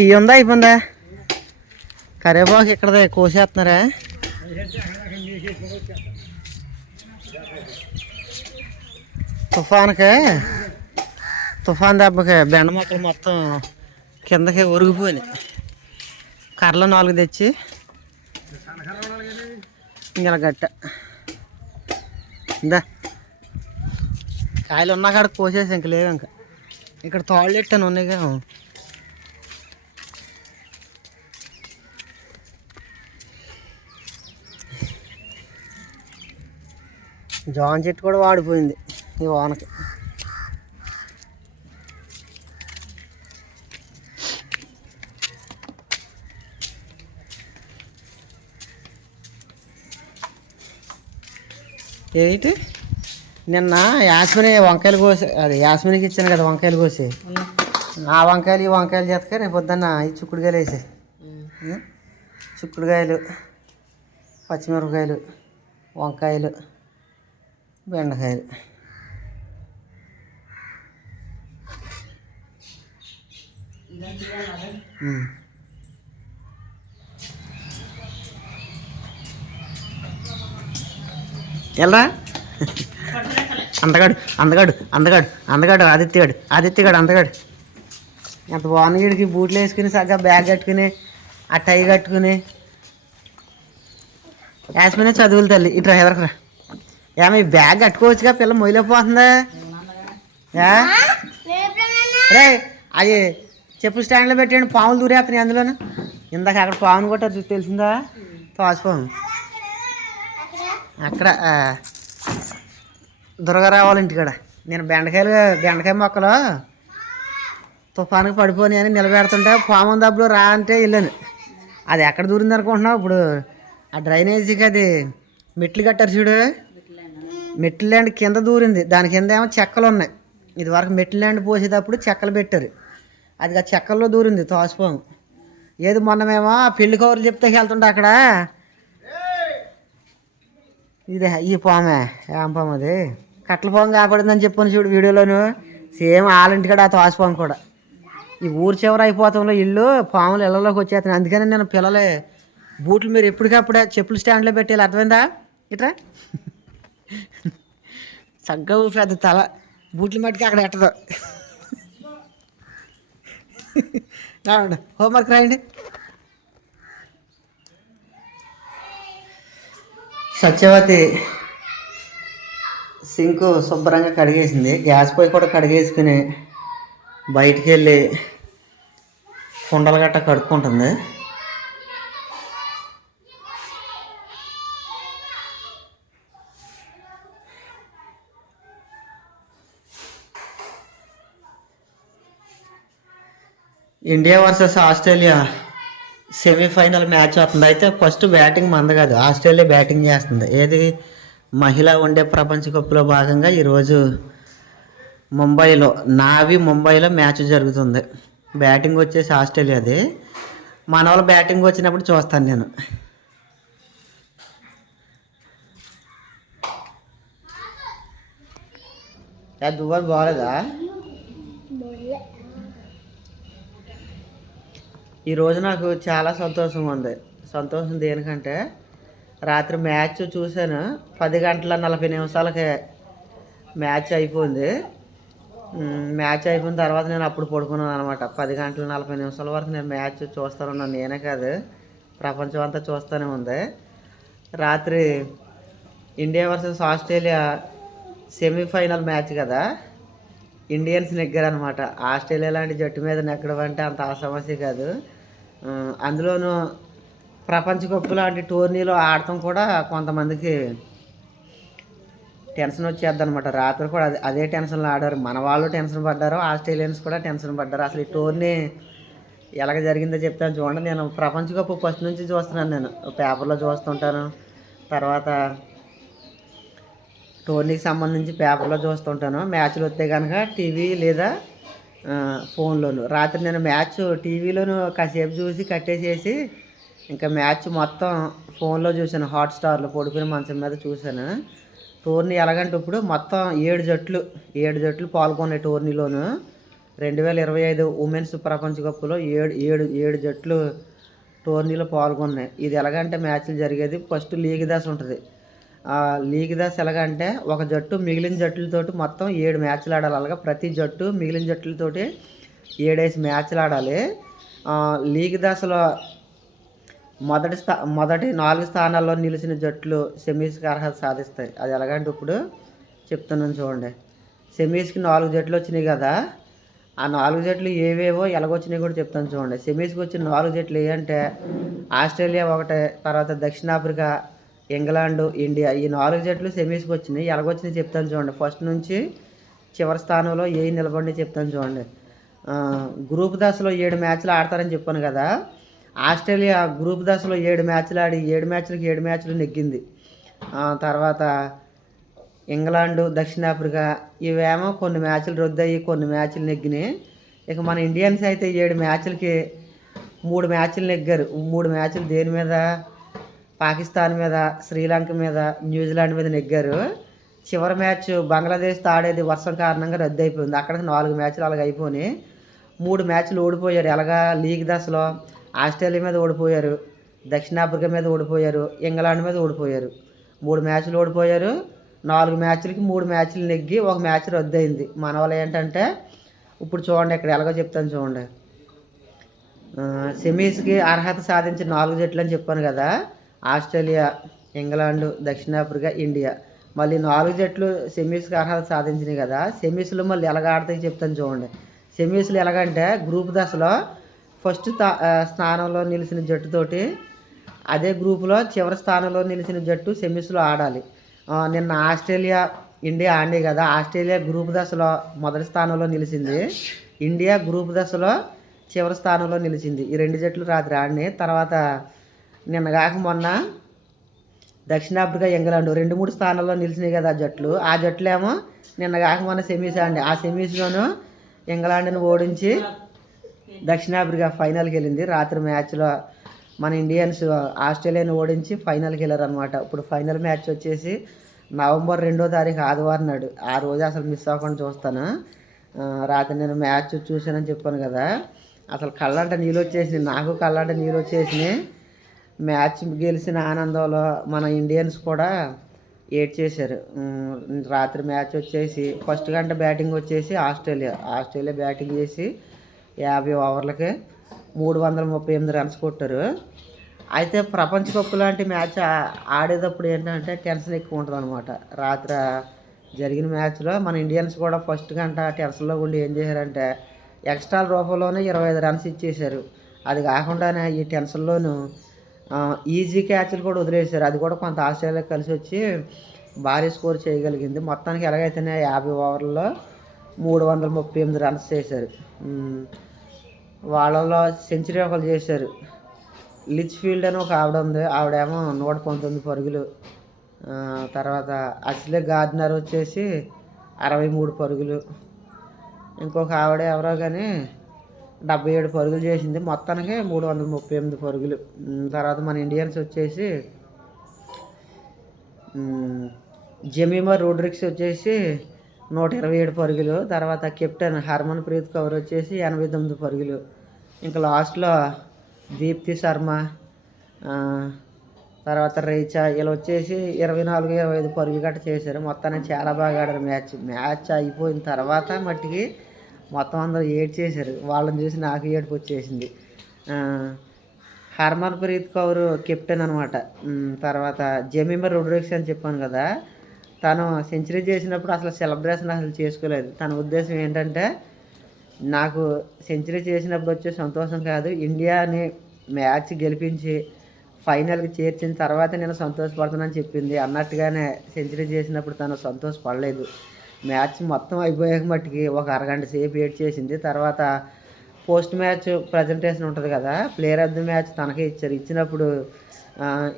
Tea ఉందా? అయిపోయిందా కరేపాకు ఇక్కడ కోసేస్తున్నారా? తుఫాన్కి? తుఫాన్ దెబ్బకి బెండ మొక్కలు మొత్తం కిందకి ఒరిగిపోయినాయి. కర్రలు నాలుగు తెచ్చి ఇంక గట్ట. ఇందా. కాయలు ఉన్నా కాడ కోసేసి ఇంక లేవు ఇంకా. ఇక్కడ తోళ్ళు ఎట్టాను ఉన్నాయిగా జామ చెట్టు కూడా వాడిపోయింది ఈ వానకి. ఏంటి నిన్న యాస్మిని వంకాయలు కోసి అది యాస్మినికి ఇచ్చాను కదా వంకాయలు కోసి. ఆ వంకాయలు ఈ వంకాయలు చేతక రేపు పొద్దున్న ఈ చిక్కుడుకాయలు వేసే చిక్కుడుకాయలు పచ్చిమిరపకాయలు వంకాయలు. బెండకాయలు ఎలా ఎల్రా? అందగాడు అందగాడు అందగాడు అందగాడు ఆదిత్యగాడు ఆదిత్యగాడు అందగాడు. ఎంత బాగున్నగిడికి బూట్లు వేసుకుని సగ్గా బ్యాగ్ కట్టుకుని ఆ టై కట్టుకుని. యాస్మినే చదువులు తల్లి. ఇట్రా ఎదరకరా ఏమి ఈ బ్యాగ్ కట్టుకోవచ్చుగా పిల్ల మొయిలేకపోతుందా ఏ? రే అది చెప్పు స్టాండ్లో పెట్టండి పాములు దూరేస్తున్నాయి అందులోను ఇందాక అక్కడ పామును కొట్టారు చూసి తెలిసిందా? తోసిపాము అక్కడ ఆ, దుర్గరావాల ఇంటికాడ నేను బెండకాయలు బెండకాయ మొక్కలు తుఫానికి పడిపోని అని నిలబెడుతుంటే పాము దబ్బులు రా అంటే వెళ్ళాను. అది ఎక్కడ దూరింది అనుకుంటున్నావు ఇప్పుడు? ఆ డ్రైనేజీకి అది మెట్లు కట్టారు చూడు. మెట్ల ల్యాండ్ కింద దూరింది. దాని కింద ఏమో చెక్కలు ఉన్నాయి. ఇది వరకు మెట్ల ల్యాండ్ పోసేటప్పుడు చెక్కలు పెట్టారు. అది ఆ చెక్కల్లో దూరింది తోసిపోము ఏది మొన్న మేము పెళ్ళి కవర్లు చెప్తే వెళ్తుంటే అక్కడ. ఇదే ఈ పామే ఏం పాము అది? కట్ల పాము కాపాడిందని చెప్పాను చూడు వీడియోలోను. సేమ్ వాళ్ళింటికాడ ఆ తోసిపాము కూడా. ఈ ఊరు చివర అయిపోతంలో ఇల్లు పాములు ఇళ్ళలోకి వచ్చేస్తాను అందుకని నేను పిల్లలే బూట్లు మీరు ఎప్పటికప్పుడే చెప్పులు స్టాండ్లో పెట్టేయాలి అర్థమైందా? ఇట్రా? చక్కగా పెద్ద తల బూట్లు మట్టుకి అక్కడ ఎట్టదు. రావండి హోంవర్క్ రాయండి. సత్యవతి సింకు శుభ్రంగా కడిగేసింది. గ్యాస్ పొయ్యి కూడా కడిగేసుకుని బయటికి వెళ్ళి కుండలు గట్ట కడుక్కుంటుంది. India versus Australia semifinal match అవుతుంది అయితే ఫస్ట్ బ్యాటింగ్ మంద కాదు ఆస్ట్రేలియా బ్యాటింగ్ చేస్తుంది. ఏది? మహిళా వన్డే ప్రపంచ కప్లో భాగంగా ఈరోజు ముంబైలో నావి ముంబైలో మ్యాచ్ జరుగుతుంది. బ్యాటింగ్ వచ్చేసి ఆస్ట్రేలియాది. మన వాళ్ళ బ్యాటింగ్ వచ్చినప్పుడు చూస్తాను నేను. దువ్వాలి బాగాలేదా ఈరోజు నాకు చాలా సంతోషం ఉంది సంతోషం దేనికంటే రాత్రి మ్యాచ్ చూశాను. పది గంటల నలభై నిమిషాలకి మ్యాచ్ అయిపోయింది. మ్యాచ్ అయిపోయిన తర్వాత నేను అప్పుడు పడుకున్నాను అనమాట. పది గంటల నలభై నిమిషాల వరకు నేను మ్యాచ్ చూస్తానున్నాను నేనే కాదు. ప్రపంచం అంతా చూస్తూనే ఉంది. రాత్రి India versus Australia semifinal match కదా. ఇండియన్స్ నెగ్గారనమాట ఆస్ట్రేలియా లాంటి జట్టు మీద నెగ్గడం అంటే అంత ఆ సమస్య కాదు. అందులోనూ ప్రపంచ కప్పు లాంటి టోర్నీలో ఆడటం కూడా కొంతమందికి టెన్షన్ వచ్చేద్ది అనమాట రాత్రి కూడా అదే అదే టెన్షన్లో ఆడారు. మన వాళ్ళు టెన్షన్ పడ్డారు ఆస్ట్రేలియన్స్ కూడా టెన్షన్ పడ్డారు. అసలు ఈ టోర్నీ ఎలాగ జరిగిందో చెప్తాను. చూడండి నేను ప్రపంచ కప్పు ఫస్ట్ నుంచి చూస్తున్నాను నేను. పేపర్లో చూస్తుంటాను. తర్వాత టోర్నీకి సంబంధించి పేపర్లో చూస్తుంటాను. మ్యాచ్లు వస్తే కనుక టీవీ లేదా ఫోన్లోను. రాత్రి నేను మ్యాచ్ టీవీలోను కాసేపు చూసి కట్టేసేసి ఇంకా మ్యాచ్ మొత్తం ఫోన్లో చూశాను. హాట్స్టార్లో పడుకుని మంచం మీద చూశాను. టోర్నీ ఎలాగంటే ఇప్పుడు మొత్తం ఏడు జట్లు ఏడు జట్లు పాల్గొన్నాయి టోర్నీలోను. రెండు వేల ఇరవై ఐదు ఉమెన్స్ ప్రపంచ కప్లో ఏడు ఏడు ఏడు జట్లు టోర్నీలో పాల్గొన్నాయి. ఇది ఎలాగంటే మ్యాచ్లు జరిగేది ఫస్ట్ లీగ్ దశ ఉంటుంది లీగ్ దశ ఎలాగంటే ఒక జట్టు మిగిలిన జట్లతోటి మొత్తం ఏడు మ్యాచ్లు ఆడాలి. అలాగా ప్రతి జట్టు మిగిలిన జట్లతోటి ఏడేసి మ్యాచ్లు ఆడాలి. లీగ్ దశలో మొదటి స్థా మొదటి నాలుగు స్థానాల్లో నిలిచిన జట్లు సెమీస్కి అర్హత సాధిస్తాయి. అది ఎలాగంటే ఇప్పుడు చెప్తున్నాను చూడండి. సెమీస్కి నాలుగు జట్లు వచ్చినాయి కదా. ఆ నాలుగు జట్లు ఏవేవో ఎలాగొచ్చినాయి కూడా చెప్తాను చూడండి. సెమీస్కి వచ్చిన నాలుగు జట్లు ఏంటంటే ఆస్ట్రేలియా ఒకటే తర్వాత దక్షిణాఫ్రికా ఇంగ్లాండ్ ఇండియా ఈ నాలుగు జట్లు సెమీస్కి వచ్చినాయి. ఎలాగొచ్చినాయి చెప్తాను చూడండి. ఫస్ట్ నుంచి చివరి స్థానంలో ఏ నిలబడి చెప్తాను చూడండి. గ్రూప్ దశలో ఏడు మ్యాచ్లు ఆడతారని చెప్పాను కదా. ఆస్ట్రేలియా గ్రూప్ దశలో ఏడు మ్యాచ్లు ఆడి ఏడు మ్యాచ్లకి ఏడు మ్యాచ్లు నెగ్గింది. తర్వాత ఇంగ్లాండ్ దక్షిణాఫ్రికా ఇవేమో కొన్ని మ్యాచ్లు రద్దయ్యి కొన్ని మ్యాచ్లు నెగ్గినాయి. ఇక మన ఇండియన్స్ అయితే ఏడు మ్యాచ్లకి మూడు మ్యాచ్లు నెగ్గారు. మూడు మ్యాచ్లు దేని మీద? పాకిస్తాన్ మీద శ్రీలంక మీద న్యూజిలాండ్ మీద నెగ్గారు. చివరి మ్యాచ్ బంగ్లాదేశ్ ఆడేది వర్షం కారణంగా రద్దు అయిపోయింది అక్కడికి నాలుగు మ్యాచ్లు అలాగ అయిపోయినాయి. మూడు మ్యాచ్లు ఓడిపోయారు. ఎలాగా లీగ్ దశలో ఆస్ట్రేలియా మీద ఓడిపోయారు దక్షిణాఫ్రికా మీద ఓడిపోయారు ఇంగ్లాండ్ మీద ఓడిపోయారు. మూడు మ్యాచ్లు ఓడిపోయారు. నాలుగు మ్యాచ్లకి మూడు మ్యాచ్లు నెగ్గి ఒక మ్యాచ్ రద్దు అయింది మన వాళ్ళు ఏంటంటే ఇప్పుడు చూడండి ఇక్కడ ఎలాగో చెప్తాను చూడండి. సెమీస్కి అర్హత సాధించిన నాలుగు జట్లు అని చెప్పాను కదా. ఆస్ట్రేలియా ఇంగ్లాండ్ దక్షిణాఫ్రికా ఇండియా. మళ్ళీ నాలుగు జట్లు సెమీస్కి అర్హత సాధించినాయి కదా. సెమీస్లో మళ్ళీ ఎలాగ ఆడతాయి చెప్తాను చూడండి. సెమీస్లో ఎలాగంటే గ్రూప్ దశలో ఫస్ట్ స్థానంలో నిలిచిన జట్టుతోటి అదే గ్రూపులో చివరి స్థానంలో నిలిచిన జట్టు సెమీస్లో ఆడాలి. నిన్న ఆస్ట్రేలియా ఇండియా ఆడినాయి కదా. ఆస్ట్రేలియా గ్రూప్ దశలో మొదటి స్థానంలో నిలిచింది. ఇండియా గ్రూప్ దశలో చివరి స్థానంలో నిలిచింది. ఈ రెండు జట్లు రాత్రి ఆడినాయి. తర్వాత నిన్న కాక మొన్న దక్షిణాఫ్రికా ఇంగ్లాండ్ రెండు మూడు స్థానాల్లో నిలిచినాయి కదా ఆ జట్లు. ఆ జట్లేమో నిన్న కాక మొన్న సెమీస్ అండి. ఆ సెమీస్లోనూ ఇంగ్లాండ్ని ఓడించి దక్షిణాఫ్రికా ఫైనల్కి వెళ్ళింది. రాత్రి మ్యాచ్లో మన ఇండియన్స్ ఆస్ట్రేలియాని ఓడించి ఫైనల్కి వెళ్ళారనమాట ఇప్పుడు ఫైనల్ మ్యాచ్ వచ్చేసి నవంబర్ రెండో తారీఖు ఆదివారం నాడు. ఆ రోజు అసలు మిస్ అవ్వకుండా చూస్తాను. రాత్రి నేను మ్యాచ్ చూశానని చెప్పాను కదా. అసలు కళ్ళంట నీళ్ళు వచ్చేసినాయి. నాకు కళ్ళంట నీళ్ళు వచ్చేసినాయి. మ్యాచ్ గెలిచిన ఆనందంలో మన ఇండియన్స్ కూడా ఏడ్ చేశారు. రాత్రి మ్యాచ్ వచ్చేసి ఫస్ట్ గంట బ్యాటింగ్ వచ్చేసి ఆస్ట్రేలియా. ఆస్ట్రేలియా బ్యాటింగ్ చేసి యాభై ఓవర్లకి మూడు వందల ముప్పై ఎనిమిది రన్స్ కొట్టారు. అయితే ప్రపంచ కప్ లాంటి మ్యాచ్ ఆడేటప్పుడు ఏంటంటే టెన్షన్ ఎక్కువ ఉంటుంది అనమాట రాత్రి జరిగిన మ్యాచ్లో మన ఇండియన్స్ కూడా ఫస్ట్ గంట టెన్షన్లో ఉండి ఏం చేశారంటే ఎక్స్ట్రా రూపంలోనే ఇరవై ఐదు రన్స్ ఇచ్చేశారు. అది కాకుండానే ఈ టెన్షన్లోనూ ఈజీ క్యాచ్లు కూడా వదిలేశారు. అది కూడా కొంత ఆస్ట్రేలియా కలిసి వచ్చి భారీ స్కోర్ చేయగలిగింది. మొత్తానికి ఎలాగైతేనే యాభై ఓవర్లలో మూడు వందల ముప్పై ఎనిమిది రన్స్ చేశారు. వాళ్ళలో సెంచరీ ఒకరు చేశారు. లిచ్ ఫీల్డ్ అని ఒక ఆవిడ ఉంది. ఆవిడేమో నూట పంతొమ్మిది పరుగులు. తర్వాత అస్లే గార్డ్నర్ వచ్చేసి అరవై మూడు పరుగులు. ఇంకొక ఆవిడ ఎవరో కానీ డెబ్బై ఏడు పరుగులు చేసింది. మొత్తానికి మూడు వందల ముప్పై ఎనిమిది పరుగులు. తర్వాత మన ఇండియన్స్ వచ్చేసి జమీమా రోడ్రిక్స్ వచ్చేసి నూట ఇరవై ఏడు పరుగులు. తర్వాత కెప్టెన్ హర్మన్ ప్రీత్ కౌర్ వచ్చేసి ఎనభై తొమ్మిది పరుగులు. ఇంకా లాస్ట్లో దీప్తి శర్మ తర్వాత రైచా ఇలా వచ్చేసి ఇరవై నాలుగు ఇరవై ఐదు పరుగులు గట్ట చేశారు. మొత్తానికి చాలా బాగా ఆడారు మ్యాచ్. మ్యాచ్ అయిపోయిన తర్వాత మట్టికి మొత్తం అందరూ ఏడ్చేశారు. వాళ్ళని చూసి నాకు ఏడుపు వచ్చేసింది. హర్మన్ ప్రీత్ కౌర్ కెప్టెన్ అనమాట తర్వాత జమీమర్ రొడ్రిక్స్ అని చెప్పాను కదా తను సెంచరీ చేసినప్పుడు అసలు సెలబ్రేషన్ అసలు చేసుకోలేదు. తన ఉద్దేశం ఏంటంటే నాకు సెంచరీ చేసినప్పుడు వచ్చే సంతోషం కాదు ఇండియాని మ్యాచ్ గెలిపించి ఫైనల్కి చేర్చిన తర్వాత నేను సంతోషపడుతున్నాను చెప్పింది. అన్నట్టుగానే సెంచరీ చేసినప్పుడు తను సంతోషపడలేదు. మ్యాచ్ మొత్తం అయిపోయాక మట్టుకి ఒక అరగంట సేపు ఏడ్ చేసింది. తర్వాత పోస్ట్ మ్యాచ్ ప్రజెంటేషన్ ఉంటుంది కదా ప్లేయర్ ఆఫ్ ది మ్యాచ్ తనకే ఇచ్చారు. ఇచ్చినప్పుడు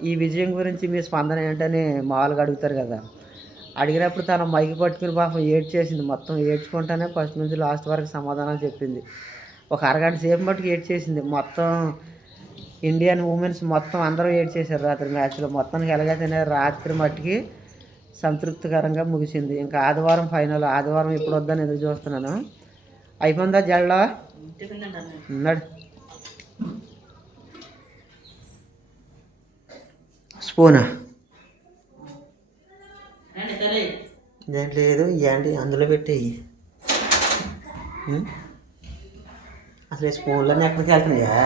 ఈ విజయం గురించి మీ స్పందన ఏంటని మామూలుగా అడుగుతారు కదా. అడిగినప్పుడు తను మైకి పట్టుకుని పాపం ఏడ్ చేసింది. మొత్తం ఏడ్చుకుంటానే ఫస్ట్ నుంచి లాస్ట్ వరకు సమాధానం చెప్పింది. ఒక అరగంట సేపు మట్టుకు ఏడ్ చేసింది. మొత్తం ఇండియన్ ఉమెన్స్ మొత్తం అందరూ ఏడ్ చేశారు రాత్రి మ్యాచ్లో మొత్తానికి ఎలాగైతేనే రాత్రి మట్టుకి సంతృప్తికరంగా ముగిసింది. ఇంకా ఆదివారం ఫైనల్ ఆదివారం ఎప్పుడు వద్దని ఎదురు చూస్తున్నాను. అయిపోయిందా జల్ల ఉన్నాడు స్పూనా? రండి లేదు ఏంటి అందులో పెట్టేయి. అసలు ఈ స్పూన్లన్నీ ఎక్కడికి వెళ్తున్నాయా?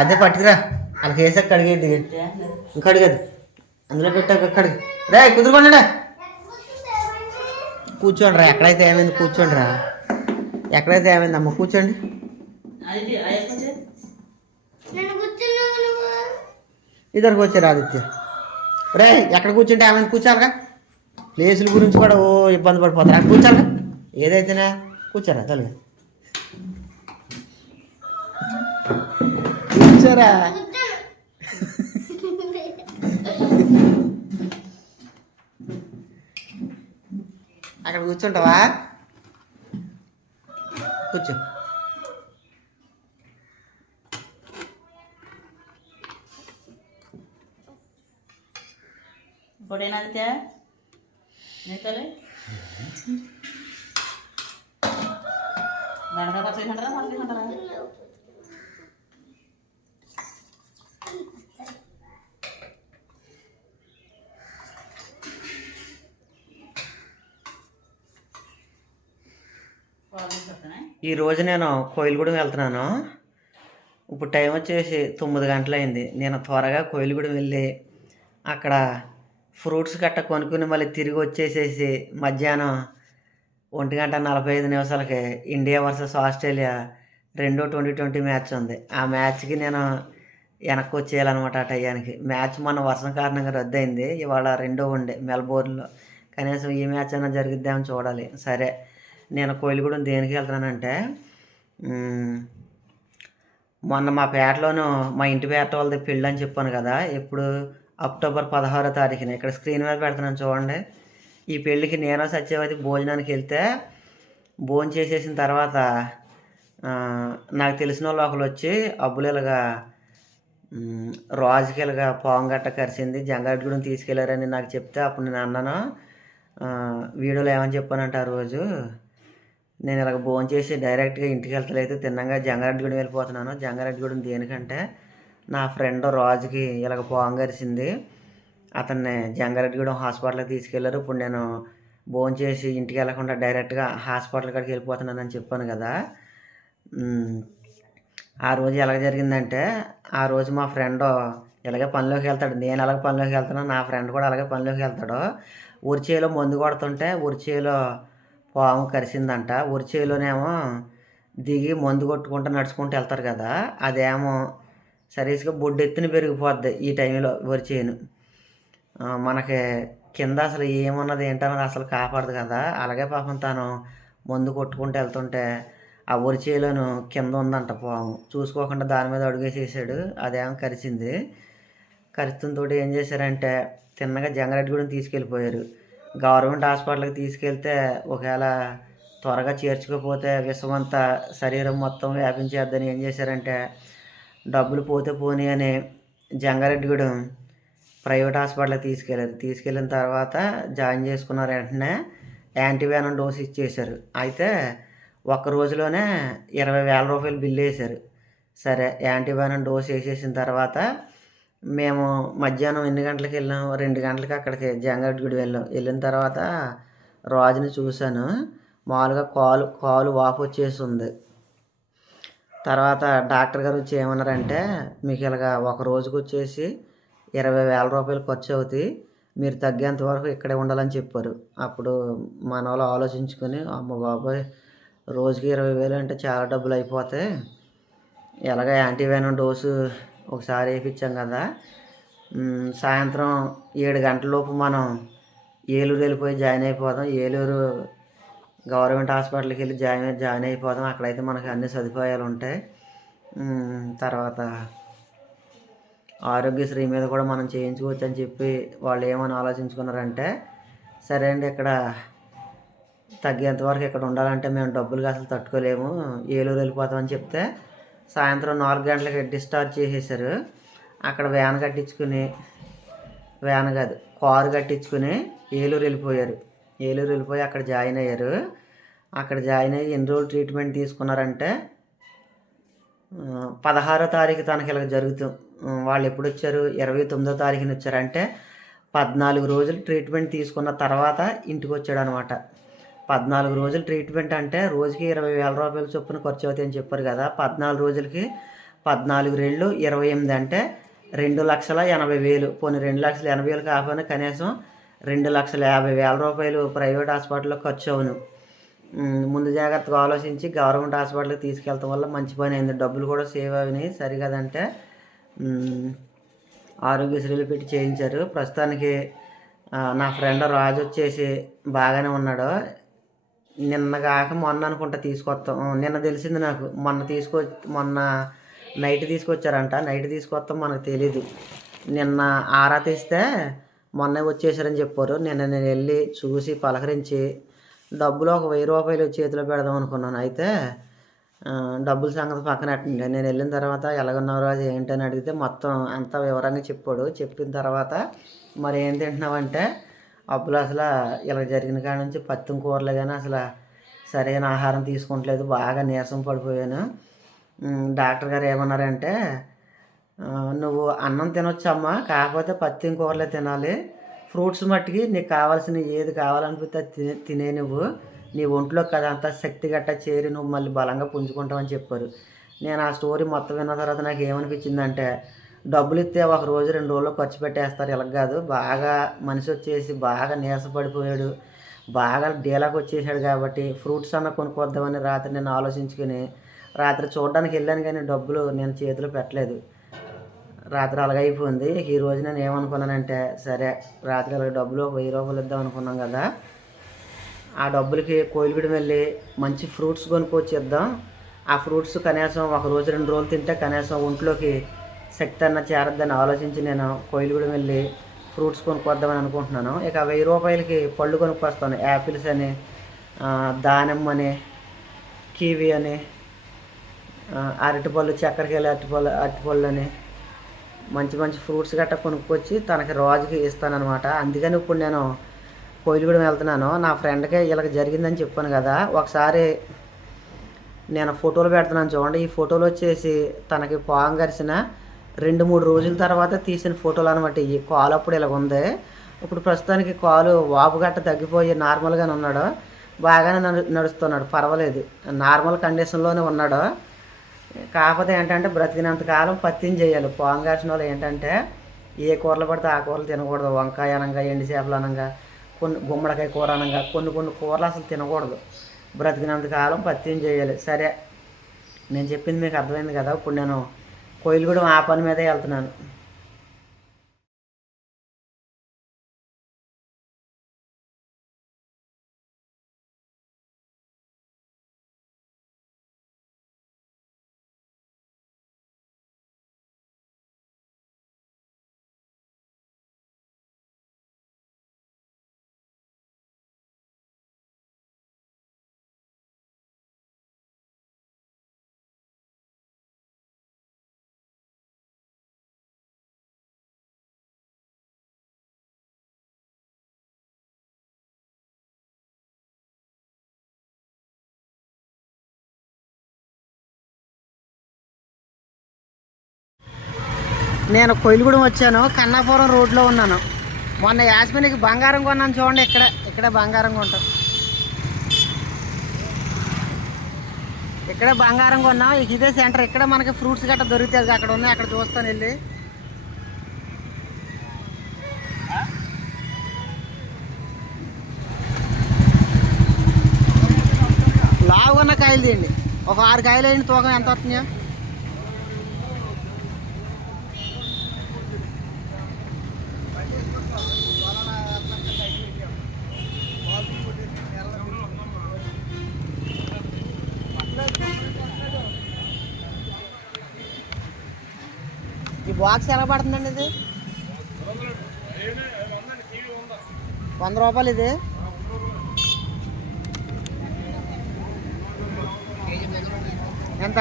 అదే పట్టుకురా. వాళ్ళకి వేసాక కడిగేది ఇంకా అడిగదు. అందులో పెట్టాక కడిగి రే కుదురుకోండి కూర్చోండి రా ఎక్కడైతే ఏమైంది కూర్చోండి రా ఎక్కడైతే ఏమైంది? అమ్మ కూర్చోండి. ఇద్దరికి వచ్చారు ఆదిత్య రే ఎక్కడ కూర్చుంటే ఏమైంది? కూర్చోాలిగా ప్లేసుల గురించి కూడా ఓ ఇబ్బంది పడిపోతారు. అక్కడ కూర్చోాలిగా ఏదైతేనే కూర్చోరా తల్లి కూర్చోరా. అక్కడ కూర్చుంటావా? కూర్చో. ఇప్పుడు ఏనాదితే నీ పచ్చడి తింటారా మళ్ళీ తింటారా ఈరోజు నేను కోయిలగూడెం వెళ్తున్నాను. ఇప్పుడు టైం వచ్చేసి తొమ్మిది గంటలైంది. నేను త్వరగా కోయిలగూడెం వెళ్ళి అక్కడ ఫ్రూట్స్ గట్ట కొనుక్కుని మళ్ళీ తిరిగి వచ్చేసేసి మధ్యాహ్నం ఒంటి గంట నలభై ఐదు నిమిషాలకి ఇండియా వర్సెస్ ఆస్ట్రేలియా రెండో ట్వంటీ ట్వంటీ మ్యాచ్ ఉంది. ఆ మ్యాచ్కి నేను వెనక్కి వచ్చేయాలన్నమాట ఆ టయానికి. మ్యాచ్ మన వర్షం కారణంగా రద్దయింది. ఇవాళ రెండో ఉండే మెల్బోర్న్లో కనీసం ఈ మ్యాచ్ అయినా జరిగిద్దామని చూడాలి. సరే. నేను కోయిలగూడెం దేనికి వెళ్తున్నానంటే మొన్న మా పేటలోను మా ఇంటి పేట వాళ్ళది పెళ్ళి అని చెప్పాను కదా ఇప్పుడు అక్టోబర్ పదహారో తారీఖున. ఇక్కడ స్క్రీన్ మీద పెడుతున్నాను చూడండి. ఈ పెళ్ళికి నేను సత్యవతి భోజనానికి వెళ్తే భోజనం చేసేసిన తర్వాత నాకు తెలిసిన వాళ్ళు ఒకరు వచ్చి అబ్బులేలుగా మ్, రాజుకి ఇలాగా పాము గట్ట కరిసింది జంగారెడ్డిగూడెం తీసుకెళ్ళారని నాకు చెప్తే అప్పుడు నేను అన్నాను. వీడియోలో ఏమని చెప్పానంటే ఆ రోజు నేను ఇలాగ భోజనం చేసి డైరెక్ట్గా ఇంటికి వెళ్తలేదు తిన్నాగా జంగారెడ్డిగూడెం వెళ్ళిపోతున్నాను. జంగారెడ్డిగూడెం దేనికంటే నా ఫ్రెండ్ రాజుకి ఇలాగ పోంగరిసింది అతన్ని జంగారెడ్డిగూడెం హాస్పిటల్కి తీసుకెళ్ళారు. ఇప్పుడు నేను భోజనం చేసి ఇంటికి వెళ్ళకుండా డైరెక్ట్గా హాస్పిటల్ కాడికి వెళ్ళిపోతున్నాను అని చెప్పాను కదా. ఆ రోజు ఎలా జరిగిందంటే ఆ రోజు మా ఫ్రెండ్ ఇలాగే పనిలోకి వెళ్తాడు. నేను అలాగే పనిలోకి వెళ్తాను నా ఫ్రెండ్ కూడా అలాగే పనిలోకి వెళ్తాడు. ఉరిచేలో మందు కొడుతుంటే ఉరిచేలో పాము కరిసిందంట. చేయిలోనేమో దిగి మందు కొట్టుకుంటూ నడుచుకుంటూ వెళ్తారు కదా అదేమో సరీస్గా బొడ్డు ఎత్తున పెరిగిపోద్ది ఈ టైంలో వరిచేను మనకి కింద అసలు ఏమున్నది ఏంటన్నది అసలు కాపాడదు కదా. అలాగే పాపం తను మందు కొట్టుకుంటూ వెళ్తుంటే ఆ వరిచేలోను కింద ఉందంట పాము. చూసుకోకుండా దాని మీద అడుగేసేసాడు. అదేమో కరిచింది. కరిచడంతో ఏం చేశారంటే తిన్నగా జంగారెడ్డిగూడెం తీసుకెళ్ళిపోయారు. గవర్నమెంట్ హాస్పిటల్కి తీసుకెళ్తే ఒకవేళ త్వరగా చేర్చుకోకపోతే విషమంతా శరీరం మొత్తం వ్యాపించేద్దని ఏం చేశారంటే డబ్బులు పోతే పోనీ అని జంగారెడ్డిగూడెం ప్రైవేట్ హాస్పిటల్కి తీసుకెళ్ళారు. తీసుకెళ్ళిన తర్వాత జాయిన్ చేసుకున్నారు వెంటనే యాంటీవెనం డోస్ ఇచ్చేశారు. అయితే ఒక్క రోజులోనే ఇరవై వేల రూపాయలు బిల్లు వేశారు. సరే యాంటీవెనం డోస్ వేసేసిన తర్వాత మేము మధ్యాహ్నం ఎన్ని గంటలకు వెళ్ళాం? రెండు గంటలకి అక్కడికి జంగారెడ్డి గుడి వెళ్ళాం. వెళ్ళిన తర్వాత రాజుని చూశాను. మామూలుగా కాలు కాలు వాపు వచ్చేసి ఉంది. తర్వాత డాక్టర్ గారు వచ్చి ఏమన్నారంటే మీకు ఇలాగా ఒక రోజుకి వచ్చేసి ఇరవై వేల రూపాయలు ఖర్చు అవుతాయి. మీరు తగ్గేంత వరకు ఇక్కడే ఉండాలని చెప్పారు. అప్పుడు మన వాళ్ళు ఆలోచించుకొని అమ్మ బాబాయ్ రోజుకి ఇరవై వేలు అంటే చాలా డబ్బులు అయిపోతాయి. ఎలాగ యాంటీవెనం డోసు ఒకసారి వేయించాం కదా. సాయంత్రం ఏడు గంటలలోపు మనం ఏలూరు వెళ్ళిపోయి జాయిన్ అయిపోదాం. ఏలూరు గవర్నమెంట్ హాస్పిటల్కి వెళ్ళి జాయిన్ జాయిన్ అయిపోదాం. అక్కడైతే మనకి అన్ని సదుపాయాలు ఉంటాయి. తర్వాత ఆరోగ్యశ్రీ మీద కూడా మనం చేయించుకోవచ్చు అని చెప్పి వాళ్ళు ఏమని ఆలోచించుకున్నారంటే సరే అండి ఇక్కడ తగ్గేంత వరకు ఇక్కడ ఉండాలంటే మేము డబ్బులుగా అసలు తట్టుకోలేము. ఏలూరు వెళ్ళిపోతామని చెప్తే సాయంత్రం నాలుగు గంటలకి డిశ్చార్జ్ చేసేసారు. అక్కడ వ్యాన్ కట్టించుకుని వ్యాన్ కాదు కారు కట్టించుకుని ఏలూరు వెళ్ళిపోయారు. ఏలూరు వెళ్ళిపోయి అక్కడ జాయిన్ అయ్యారు. అక్కడ జాయిన్ అయ్యి ఎన్ని రోజులు ట్రీట్మెంట్ తీసుకున్నారంటే పదహారో తారీఖు తనకి ఇలా జరుగుతూ వాళ్ళు ఎప్పుడు వచ్చారు? ఇరవై తొమ్మిదో తారీఖున వచ్చారంటే పద్నాలుగు రోజులు ట్రీట్మెంట్ తీసుకున్న తర్వాత ఇంటికి వచ్చాడు అనమాట పద్నాలుగు రోజులు ట్రీట్మెంట్ అంటే రోజుకి ఇరవై వేల రూపాయలు చొప్పున ఖర్చు అవుతాయని చెప్పారు కదా. పద్నాలుగు రోజులకి పద్నాలుగు రెండు ఇరవై ఎనిమిది అంటే రెండు లక్షల ఎనభై వేలు. పోనీ రెండు లక్షల ఎనభై వేలు కాకపోయినా కనీసం రెండు లక్షల యాభై వేల రూపాయలు ప్రైవేట్ హాస్పిటల్లో ఖర్చు అవును ముందు జాగ్రత్తగా ఆలోచించి గవర్నమెంట్ హాస్పిటల్కి తీసుకెళ్ళటం వల్ల మంచి పని అయింది. డబ్బులు కూడా సేవ్ అయినాయి. సరికదంటే ఆరోగ్యశ్రీలు పెట్టి చేయించారు. ప్రస్తుతానికి నా ఫ్రెండ్ రాజు వచ్చేసి బాగానే ఉన్నాడు. నిన్న కాక మొన్న అనుకుంటా తీసుకొస్తాం నిన్న తెలిసింది నాకు. మొన్న తీసుకొ మొన్న నైట్ తీసుకొచ్చారంట. నైట్ తీసుకొస్తాం మనకు తెలీదు. నిన్న ఆరా తీస్తే మొన్న వచ్చేసారని చెప్పారు. నిన్న నేను వెళ్ళి చూసి పలకరించి డబ్బులు ఒక వెయ్యి రూపాయలు చేతిలో పెడదాం అనుకున్నాను. అయితే ఆ, డబ్బుల సంగతి పక్కన పెట్టండి. నేను వెళ్ళిన తర్వాత ఎలాగున్నావు అది ఏంటని అడిగితే మొత్తం అంతా వివరంగా చెప్పాడు. చెప్పిన తర్వాత మరి ఏం తింటున్నావంటే అప్పుడు అసలు ఇలా జరిగిన కాడ నుంచి పత్తిం కూరలు కానీ అసలు సరైన ఆహారం తీసుకుంటలేదు. బాగా నీరసం పడిపోయాను. డాక్టర్ గారు ఏమన్నారంటే నువ్వు అన్నం తినొచ్చమ్మా కాకపోతే పత్తిం కూరలే తినాలి. ఫ్రూట్స్ మట్టికి నీకు కావాల్సిన ఏది కావాలనిపిస్తే తినే తినే నువ్వు. నీ ఒంట్లో కదా అంత శక్తి గట్ట చేరి నువ్వు మళ్ళీ బలంగా పుంజుకుంటావని చెప్పారు. నేను ఆ స్టోరీ మొత్తం విన్న తర్వాత నాకు ఏమనిపించిందంటే డబ్బులు ఇస్తే ఒక రోజు రెండు రోజులు ఖర్చు పెట్టేస్తారు. ఇలా కాదు. బాగా మనిషి వచ్చేసి బాగా నీరసపడిపోయాడు. బాగా డీలాకి వచ్చేసాడు కాబట్టి ఫ్రూట్స్ అన్న కొనుక్కొద్దామని రాత్రి నేను ఆలోచించుకుని రాత్రి చూడడానికి వెళ్ళాను కానీ డబ్బులు నేను చేతిలో పెట్టలేదు. రాత్రి అలాగైపోయింది ఈ రోజు నేను ఏమనుకున్నానంటే సరే రాత్రి అలాగ డబ్బులు ఒక వెయ్యి రూపాయలు ఇద్దాం అనుకున్నాం కదా. ఆ డబ్బులకి కోయిలగూడెం వెళ్ళి మంచి ఫ్రూట్స్ కొనుక్కొచ్చి ఇద్దాం ఆ ఫ్రూట్స్ కనీసం ఒక రోజు రెండు రోజులు తింటే కనీసం ఒంట్లోకి శక్తి అన్న చేరద్దని ఆలోచించి నేను కోయిలగూడెం వెళ్ళి ఫ్రూట్స్ కొనుక్కొద్దామని అనుకుంటున్నాను. ఇక వెయ్యి రూపాయలకి పళ్ళు కొనుక్కొస్తాను. యాపిల్స్ అని దానిమ్మ అని కివి అని అరటిపళ్ళు చక్కెరకేళి అరటిపళ్ళు అరటిపళ్ళు అని మంచి మంచి ఫ్రూట్స్ గట్రా కొనుక్కొచ్చి తనకి రోజుకి ఇస్తానమాట అందుకని ఇప్పుడు నేను కోయిలగూడెం వెళ్తున్నాను. నా ఫ్రెండ్కి ఇలాగ జరిగిందని చెప్పాను కదా. ఒకసారి నేను ఫోటోలు పెడుతున్నాను చూడండి. ఈ ఫోటోలు వచ్చేసి తనకి పాము గరిసిన రెండు మూడు రోజుల తర్వాత తీసిన ఫోటోలు అనమాట ఈ కాలు అప్పుడు ఇలా ఉంది. ఇప్పుడు ప్రస్తుతానికి కాలు వాపు గట్ట తగ్గిపోయి నార్మల్గానే ఉన్నాడు. బాగానే నడు నడుస్తున్నాడు. పర్వాలేదు. నార్మల్ కండిషన్లోనే ఉన్నాడు. కాకపోతే ఏంటంటే బ్రతికినంత కాలం పత్తిని చేయాలి. పాము వాళ్ళు ఏంటంటే ఏ కూరలు పడితే ఆ కూరలు తినకూడదు. వంకాయ అనంగా ఎండి చేపలు అనంగా కొన్ని గుమ్మడికాయ కూర అనంగా కొన్ని కొన్ని కూరలు అసలు తినకూడదు. బ్రతికినంత కాలం పత్తిని చేయాలి. సరే నేను చెప్పింది మీకు అర్థమైంది కదా. ఇప్పుడు నేను కోయిలగూడెం ఆ పని మీదే వెళ్తున్నాను. నేను కొయిలుగూడెం వచ్చాను కన్నాపురం రోడ్లో ఉన్నాను. మొన్న యాస్మినికి బంగారం కొన్నాను చూడండి ఇక్కడ ఇక్కడే బంగారం కొంటాం. ఇక్కడే బంగారం కొన్నాం. ఇదే సెంటర్ ఇక్కడ మనకి ఫ్రూట్స్ గట్రా దొరుకుతాయి అక్కడ ఉన్నాయి అక్కడ చూస్తాను వెళ్ళి. లావుగా కాయలు తీయండి. ఒక ఆరు కాయలు అయిన తూకం ఎంత వస్తున్నాయో బాక్స్ ఎలా పడుతుందండి ఇది? వంద రూపాయలు ఇది? ఎంత?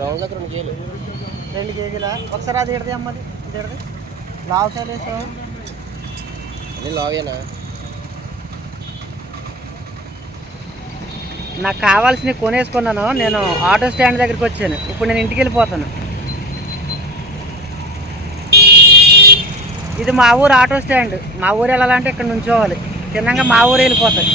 రెండు కేజీలు? రెండు కేజీల ఒకసారి అది ఎడది అమ్మది ఇది ఎడది లావు సార్ అన్నీ లావేనా? నాకు కావాల్సినవి కొనేసుకున్నాను. నేను ఆటో స్టాండ్ దగ్గరికి వచ్చాను. ఇప్పుడు నేను ఇంటికి వెళ్ళిపోతాను. ఇది మా ఊరు ఆటో స్టాండ్. మా ఊరు వెళ్ళాలంటే ఇక్కడ నుంచోవాలి. చిన్నగా మా ఊరు వెళ్ళిపోతుంది